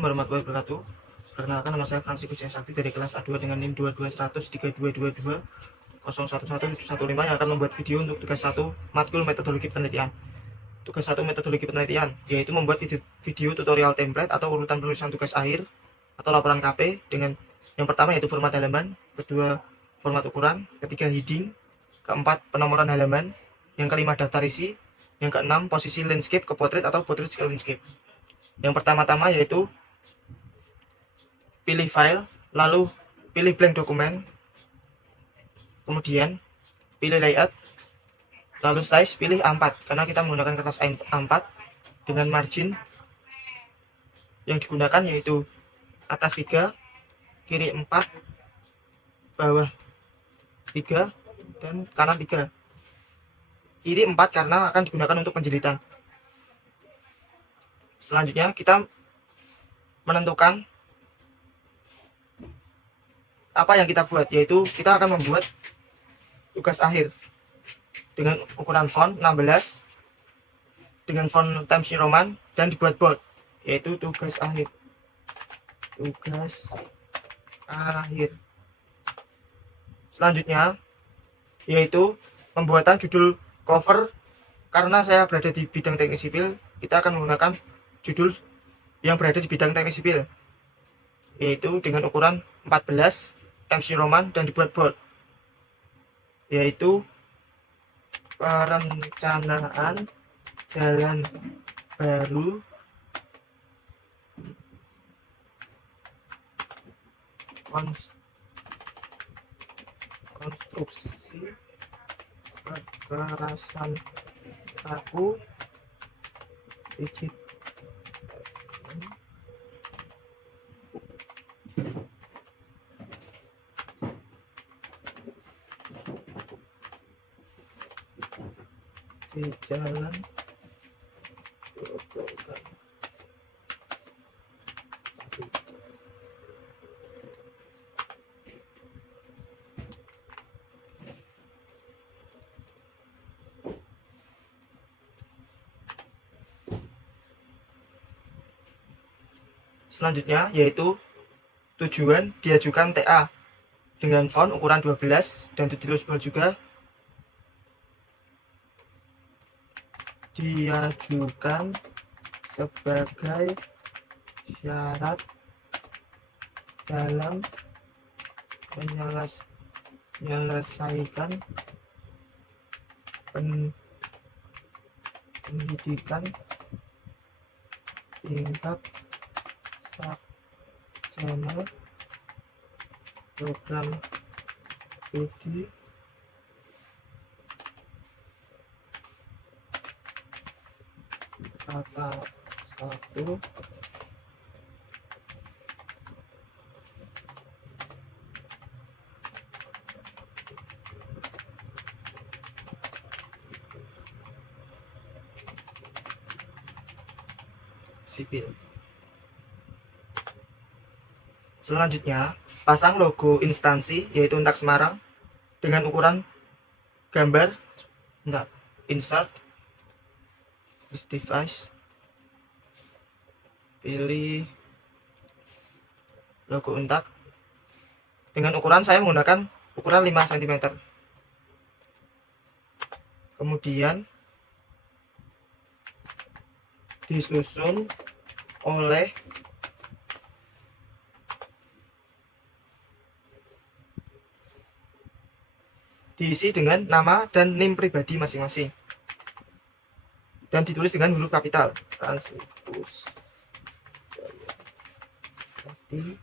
Assalamualaikum warahmatullahi wabarakatuh. Perkenalkan, nama saya Francisco Sakti dari kelas A2 dengan NIM 221003222011715 yang akan membuat video untuk tugas 1 matkul metodologi penelitian. Tugas 1 metodologi penelitian yaitu membuat video tutorial template atau urutan penulisan tugas akhir atau laporan KP dengan yang pertama yaitu format halaman, kedua format ukuran, ketiga heading, keempat penomoran halaman, yang kelima daftar isi, yang keenam posisi landscape ke portrait atau portrait ke landscape. Yang pertama-tama yaitu pilih file, lalu pilih blank dokumen, kemudian pilih layout, lalu size pilih A4 karena kita menggunakan kertas A4 dengan margin yang digunakan yaitu atas 3, kiri 4, bawah 3, dan kanan 3. Kiri 4 karena akan digunakan untuk penjilitan. Selanjutnya kita menentukan apa yang kita buat, yaitu kita akan membuat tugas akhir dengan ukuran font 16 dengan font Times New Roman dan dibuat bold, yaitu tugas akhir. Selanjutnya yaitu pembuatan judul cover. Karena saya berada di bidang teknik sipil, kita akan menggunakan judul yang berada di bidang teknik sipil, yaitu dengan ukuran 14 Times New Roman dan dibuat bold, yaitu perencanaan jalan baru konstruksi kekerasan kaku rigid di jalan Grobogan. Selanjutnya yaitu tujuan diajukan TA dengan font ukuran 12 dan ditulis bold juga. Diajukan sebagai syarat dalam menyelesaikan pendidikan tingkat sarjana program studi kata 1 sipil. Selanjutnya, pasang logo instansi yaitu Untak Semarang dengan ukuran gambar. Insert this device, pilih logo Untak dengan ukuran, saya menggunakan ukuran 5 cm. Kemudian disusun oleh diisi dengan nama dan NIM pribadi masing-masing dan ditulis dengan huruf kapital. Franciscus Sakti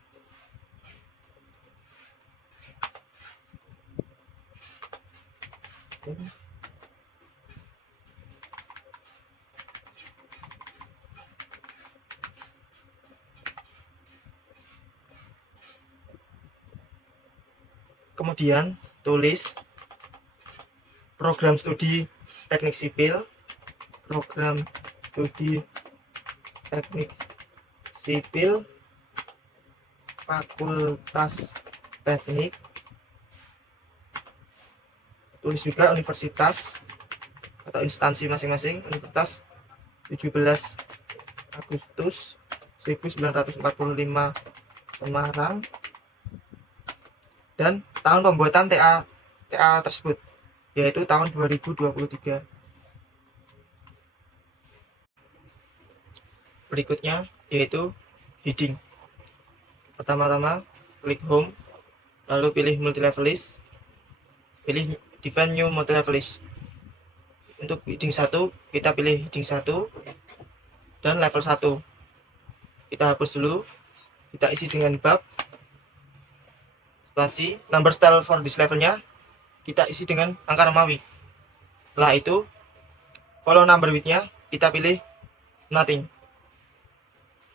kemudian tulis program studi teknik sipil, program studi teknik sipil Fakultas Teknik, tulis juga universitas atau instansi masing-masing, Universitas 17 Agustus 1945 Semarang, dan tahun pembuatan TA tersebut yaitu tahun 2023. Berikutnya yaitu heading. Pertama-tama klik home, lalu pilih multi level list, pilih define new multi level list. Untuk heading 1 kita pilih heading 1 dan level 1. Kita hapus dulu, kita isi dengan bab, spasi, number style for this levelnya kita isi dengan angka Romawi. Setelah itu follow number width-nya kita pilih nothing.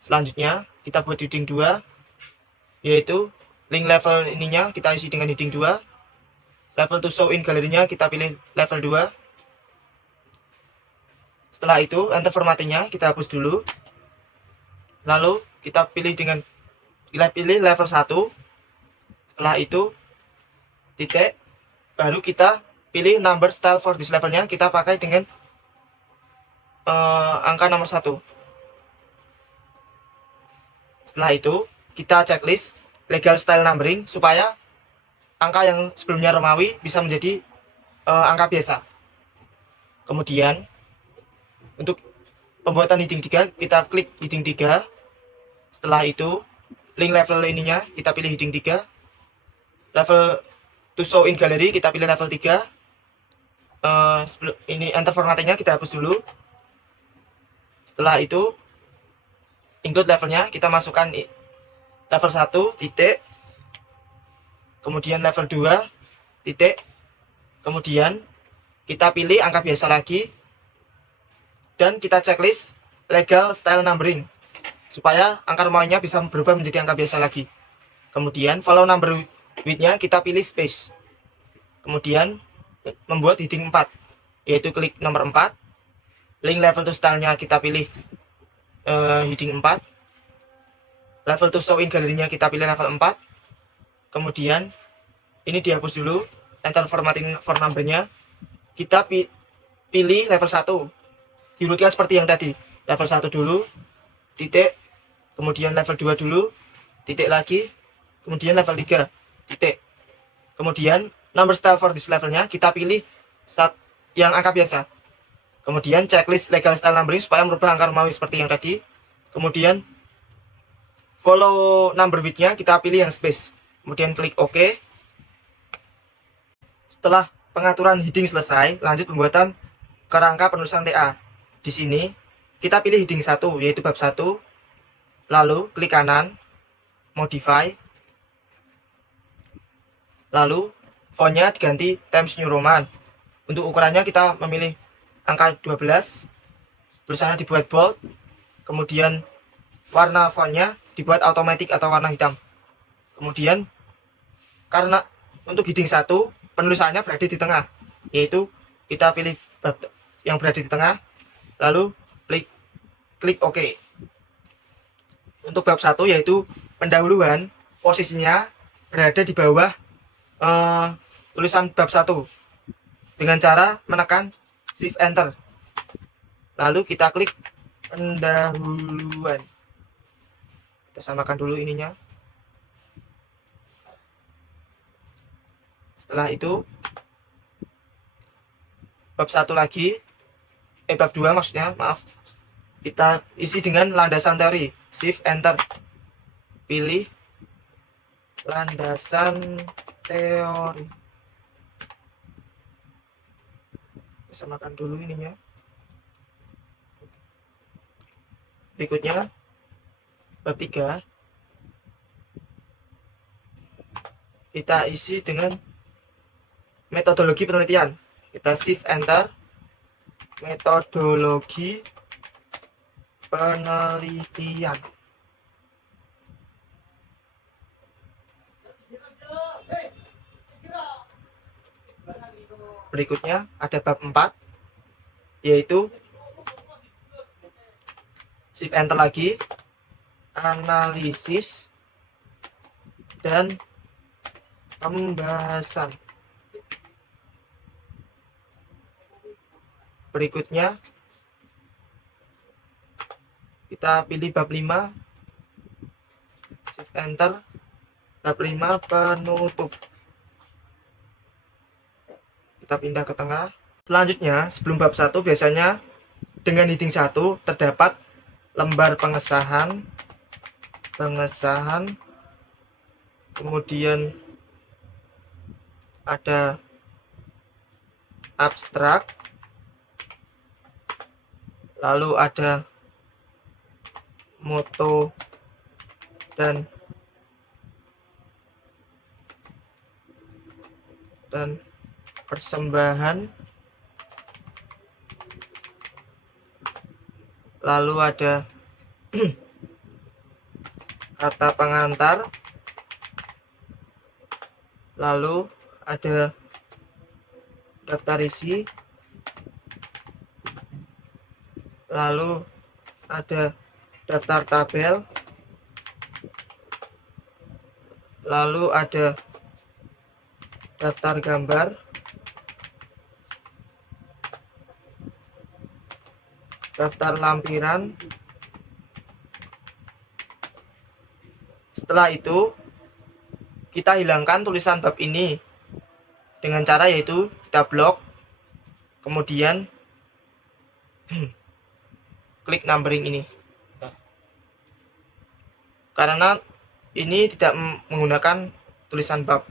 Selanjutnya kita buat heading 2, yaitu link level ininya kita isi dengan heading 2. Level to show in galerinya kita pilih level 2. Setelah itu enter formattingnya kita hapus dulu, lalu kita pilih level 1. Setelah itu titik, baru kita pilih number style for this levelnya kita pakai dengan angka nomor 1. Setelah itu kita checklist legal style numbering supaya angka yang sebelumnya Romawi bisa menjadi angka biasa. Kemudian untuk pembuatan heading 3 kita klik heading 3. Setelah itu link level ininya kita pilih heading 3. Level to show in gallery kita pilih level 3. Ini enter formattingnya kita hapus dulu. Setelah itu include levelnya kita masukkan level 1 titik, kemudian level 2 titik, kemudian kita pilih angka biasa lagi, dan kita checklist legal style numbering supaya angka Romawinya bisa berubah menjadi angka biasa lagi. Kemudian follow number width-nya kita pilih space. Kemudian membuat heading 4, yaitu klik nomor 4. Link level to style-nya kita pilih heading 4. Level to show in galerinya kita pilih level 4. Kemudian ini dihapus dulu, enter formatting for number-nya. Kita pilih level 1. Diurutkan seperti yang tadi. Level 1 dulu, titik, kemudian level 2 dulu, titik lagi, kemudian level 3, titik. Kemudian number style for this levelnya kita pilih yang angka biasa. Kemudian checklist legal style numbering supaya merubah angka Romawi seperti yang tadi. Kemudian follow number width-nya kita pilih yang space. Kemudian klik OK. Setelah pengaturan heading selesai, lanjut pembuatan kerangka penulisan TA. Di sini kita pilih heading 1 yaitu bab 1. Lalu klik kanan, modify. Lalu fontnya diganti Times New Roman. Untuk ukurannya kita memilih angka 12. Tulisannya dibuat bold. Kemudian warna fontnya dibuat automatic atau warna hitam. Kemudian karena untuk heading 1 penulisannya berada di tengah, yaitu kita pilih bab yang berada di tengah, lalu klik OK. Untuk bab 1 yaitu pendahuluan, posisinya berada di bawah tulisan bab 1 dengan cara menekan Shift Enter. Lalu kita klik pendahuluan. Kita samakan dulu ininya. Setelah itu bab 1 lagi, bab 2 maksudnya, maaf. Kita isi dengan landasan teori. Shift Enter. Pilih landasan teori. Samakan dulu ininya. Berikutnya bab 3 kita isi dengan metodologi penelitian. Kita Shift Enter, metodologi penelitian. Berikutnya ada bab 4 yaitu Shift Enter lagi, analisis dan pembahasan. Berikutnya kita pilih bab 5 Shift Enter, tab 5 penutup. Kita pindah ke tengah. Selanjutnya, sebelum bab 1 biasanya dengan heading 1 terdapat lembar pengesahan, kemudian ada abstrak, lalu ada moto dan persembahan, lalu ada kata pengantar, lalu ada daftar isi, lalu ada daftar tabel, lalu ada daftar gambar, daftar lampiran. Setelah itu kita hilangkan tulisan bab ini dengan cara yaitu kita blok, kemudian klik numbering ini. Nah, karena ini tidak menggunakan tulisan bab.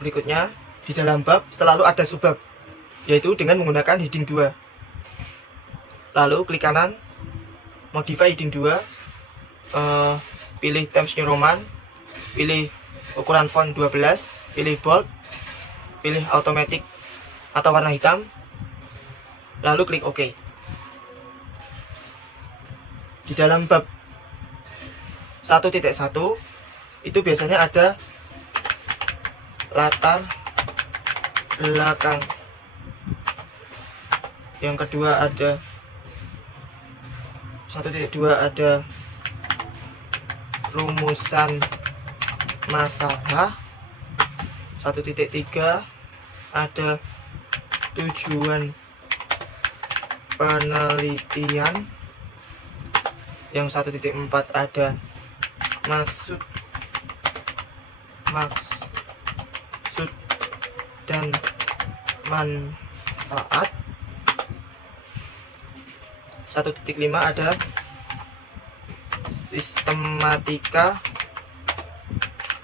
Berikutnya, di dalam bab selalu ada subbab, yaitu dengan menggunakan heading 2. Lalu klik kanan, modify heading 2, pilih Times New Roman, pilih ukuran font 12, pilih bold, pilih automatic atau warna hitam, lalu klik OK. Di dalam bab 1.1 itu biasanya ada latar belakang. Yang kedua ada 1.2 ada rumusan masalah. 1.3 ada tujuan penelitian. Yang 1.4 ada maksud dan manfaat. 1.5 ada sistematika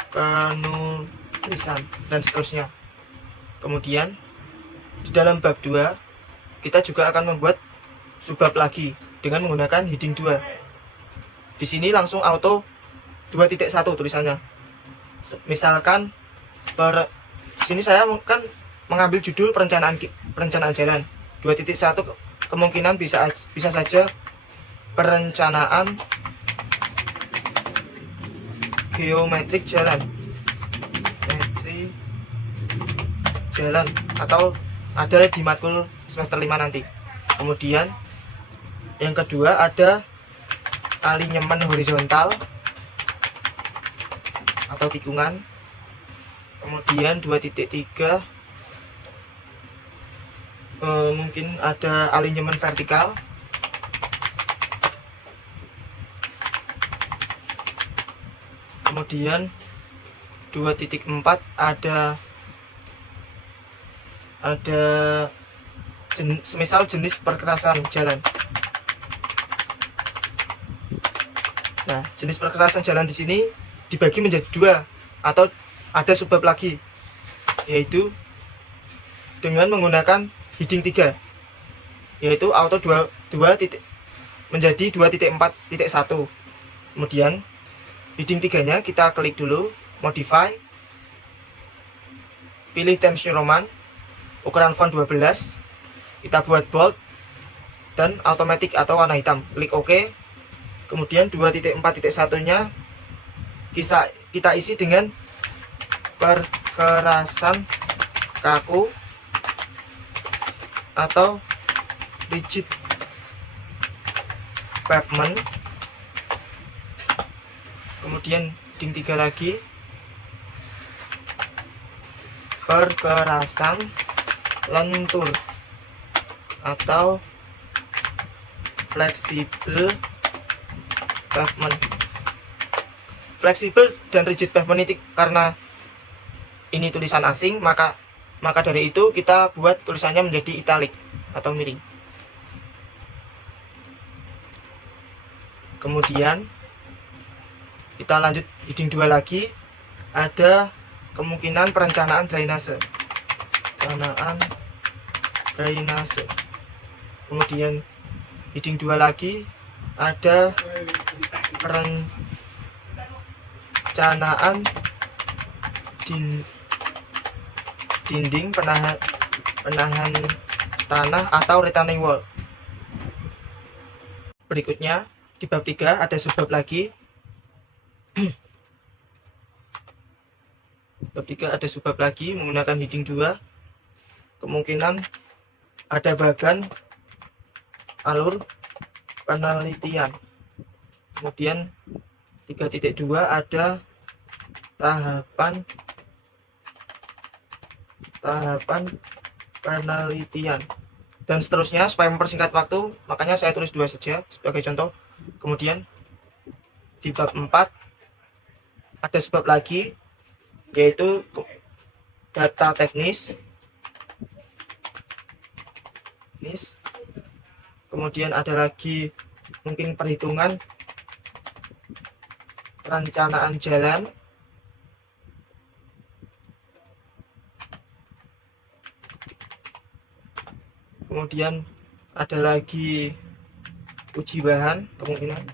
penulisan dan seterusnya. Kemudian di dalam bab 2 kita juga akan membuat subbab lagi dengan menggunakan heading 2. Di sini langsung auto 2.1 tulisannya. Misalkan sini saya kan mengambil judul perencanaan jalan. 2.1 kemungkinan bisa saja perencanaan geometrik jalan. Atau ada di matkul semester 5 nanti. Kemudian yang kedua ada alinyemen horizontal atau tikungan. Kemudian 2.3 mungkin ada alinyemen vertikal. Kemudian 2.4 ada semisal jenis perkerasan jalan. Nah, jenis perkerasan jalan di sini dibagi menjadi 2 atau ada subbab lagi, yaitu dengan menggunakan heading 3, yaitu auto 2 menjadi 2.4.1. Kemudian heading 3-nya kita klik dulu, modify, pilih Times New Roman, ukuran font 12, kita buat bold dan automatic atau warna hitam, klik OK. Kemudian 2.4.1-nya kita isi dengan perkerasan kaku atau rigid pavement. Kemudian heading 3 lagi, perkerasan lentur atau fleksibel pavement. fleksibel dan rigid pavement ini karena ini tulisan asing, maka dari itu kita buat tulisannya menjadi italic atau miring. Kemudian kita lanjut heading 2 lagi, ada kemungkinan perencanaan drainase. Kemudian heading 2 lagi ada perencanaan dinding penahan tanah atau retaining wall. Berikutnya di bab 3 ada subbab lagi. Bab 3 ada subbab lagi menggunakan heading 2. Kemungkinan ada bagan alur penelitian. Kemudian 3.2 ada tahapan penelitian dan seterusnya. Supaya mempersingkat waktu, makanya saya tulis 2 saja sebagai contoh. Kemudian di bab 4 ada subbab lagi, yaitu data teknis. Kemudian ada lagi mungkin perhitungan perencanaan jalan. Kemudian ada lagi uji bahan kemungkinan.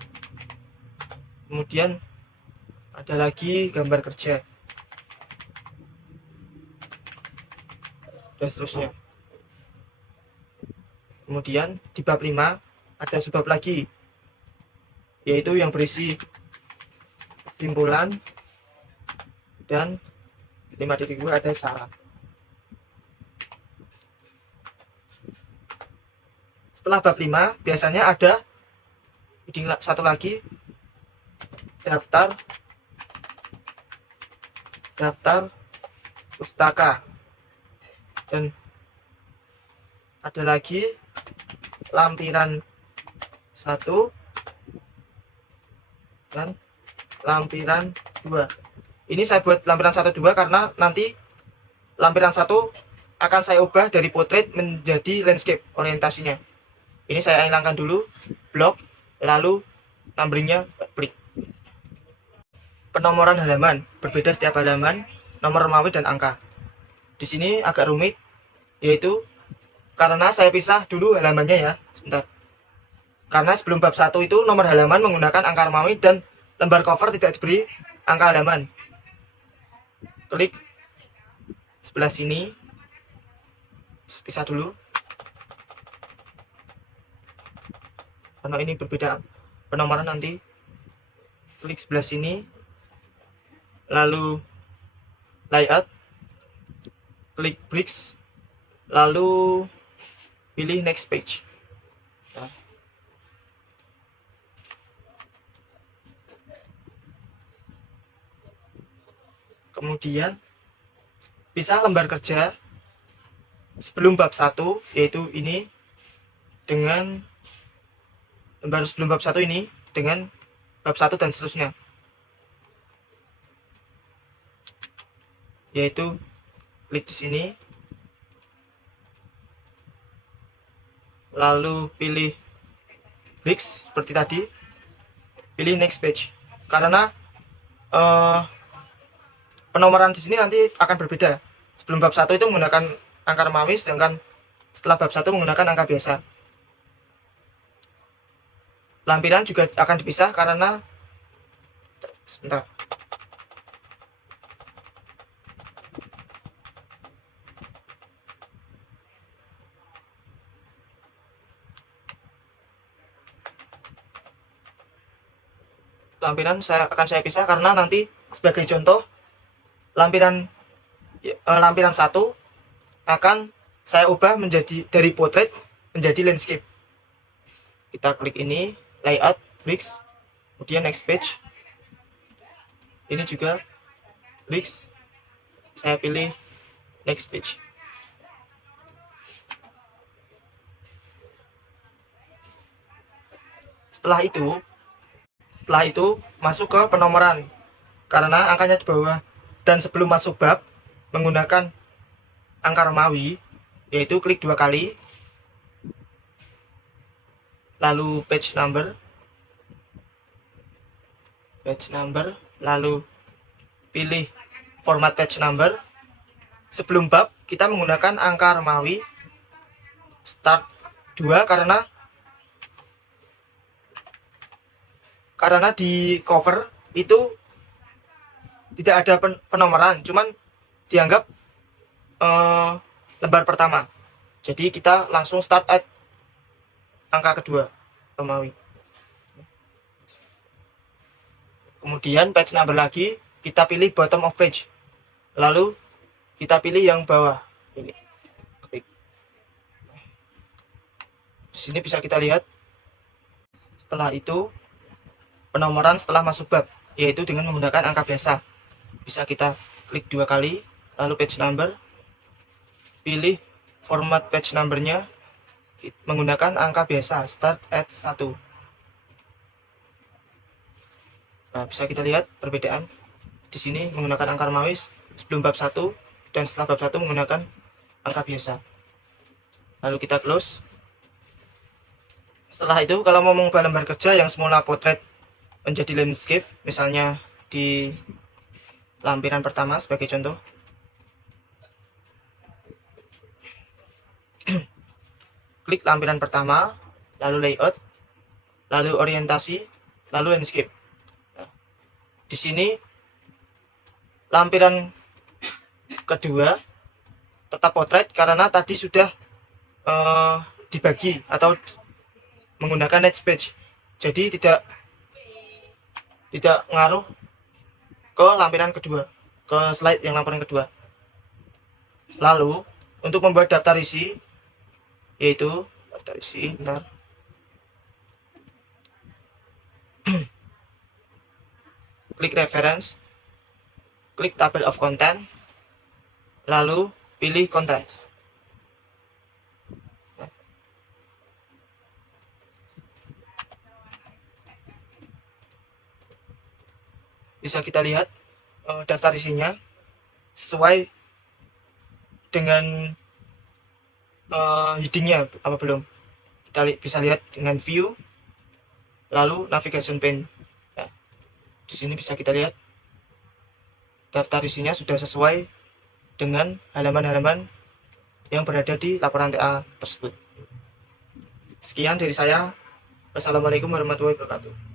Kemudian ada lagi gambar kerja dan seterusnya. Kemudian di bab 5 ada subbab lagi, yaitu yang berisi kesimpulan, dan 5.2 ada saran. Setelah bab 5 biasanya ada heading 1 lagi, daftar pustaka, dan ada lagi lampiran 1 dan lampiran 2. Ini saya buat lampiran 1 2 karena nanti lampiran 1 akan saya ubah dari portrait menjadi landscape orientasinya. Ini saya hilangkan dulu blok, lalu numberingnya klik. Penomoran halaman berbeda setiap halaman, nomor Romawi dan angka. Di sini agak rumit, yaitu karena saya pisah dulu halamannya ya, sebentar. Karena sebelum bab 1 itu nomor halaman menggunakan angka Romawi dan lembar cover tidak diberi angka halaman. Klik sebelah sini, pisah dulu. Karena ini berbeda penomoran nanti. Klik sebelah sini, lalu layout, klik bricks, lalu pilih next page. Nah. Kemudian pisah lembar kerja sebelum bab 1, yaitu ini dengan lembar sebelum bab 1 ini dengan bab 1 dan seterusnya, yaitu klik di sini, lalu pilih bricks seperti tadi, pilih next page. Karena penomoran di sini nanti akan berbeda. Sebelum bab 1 itu menggunakan angka Romawi, sedangkan setelah bab 1 menggunakan angka biasa. Lampiran juga akan dipisah karena sebentar. Lampiran akan saya pisah karena nanti sebagai contoh lampiran 1 akan saya ubah menjadi dari portrait menjadi landscape. Kita klik ini, layout, bricks, kemudian next page. Ini juga bricks, saya pilih next page. Setelah itu masuk ke penomoran. karena angkanya di bawah. Dan sebelum masuk bab menggunakan angka Romawi, yaitu klik 2 kali, lalu page number, lalu pilih format page number. Sebelum bab kita menggunakan angka Romawi start 2 karena di cover itu tidak ada penomoran, cuman dianggap lembar pertama. Jadi kita langsung start at angka kedua Romawi. Kemudian page number lagi, kita pilih bottom of page, lalu kita pilih yang bawah ini, klik. Di sini bisa kita lihat. Setelah itu penomoran setelah masuk bab, yaitu dengan menggunakan angka biasa. Bisa kita klik 2 kali, lalu page number, pilih format page numbernya menggunakan angka biasa start at 1. Nah, bisa kita lihat perbedaan di sini menggunakan angka Romawi sebelum bab 1 dan setelah bab 1 menggunakan angka biasa. Lalu kita close. Setelah itu kalau mau mengubah lembar kerja yang semula potret menjadi landscape, misalnya di lampiran pertama sebagai contoh, klik lampiran pertama, lalu layout, lalu orientasi, lalu landscape. Nah, di sini lampiran kedua tetap potret karena tadi sudah dibagi atau menggunakan next page, jadi tidak ngaruh ke lampiran kedua, ke slide yang lampiran kedua. Lalu untuk membuat daftar isi, yaitu daftar isi, klik reference, klik table of content, lalu pilih contents. Bisa kita lihat daftar isinya sesuai dengan headingnya apa belum. Kita bisa lihat dengan view, lalu navigation pane. Nah, di sini bisa kita lihat daftar isinya sudah sesuai dengan halaman-halaman yang berada di laporan TA tersebut. Sekian dari saya. Wassalamualaikum warahmatullahi wabarakatuh.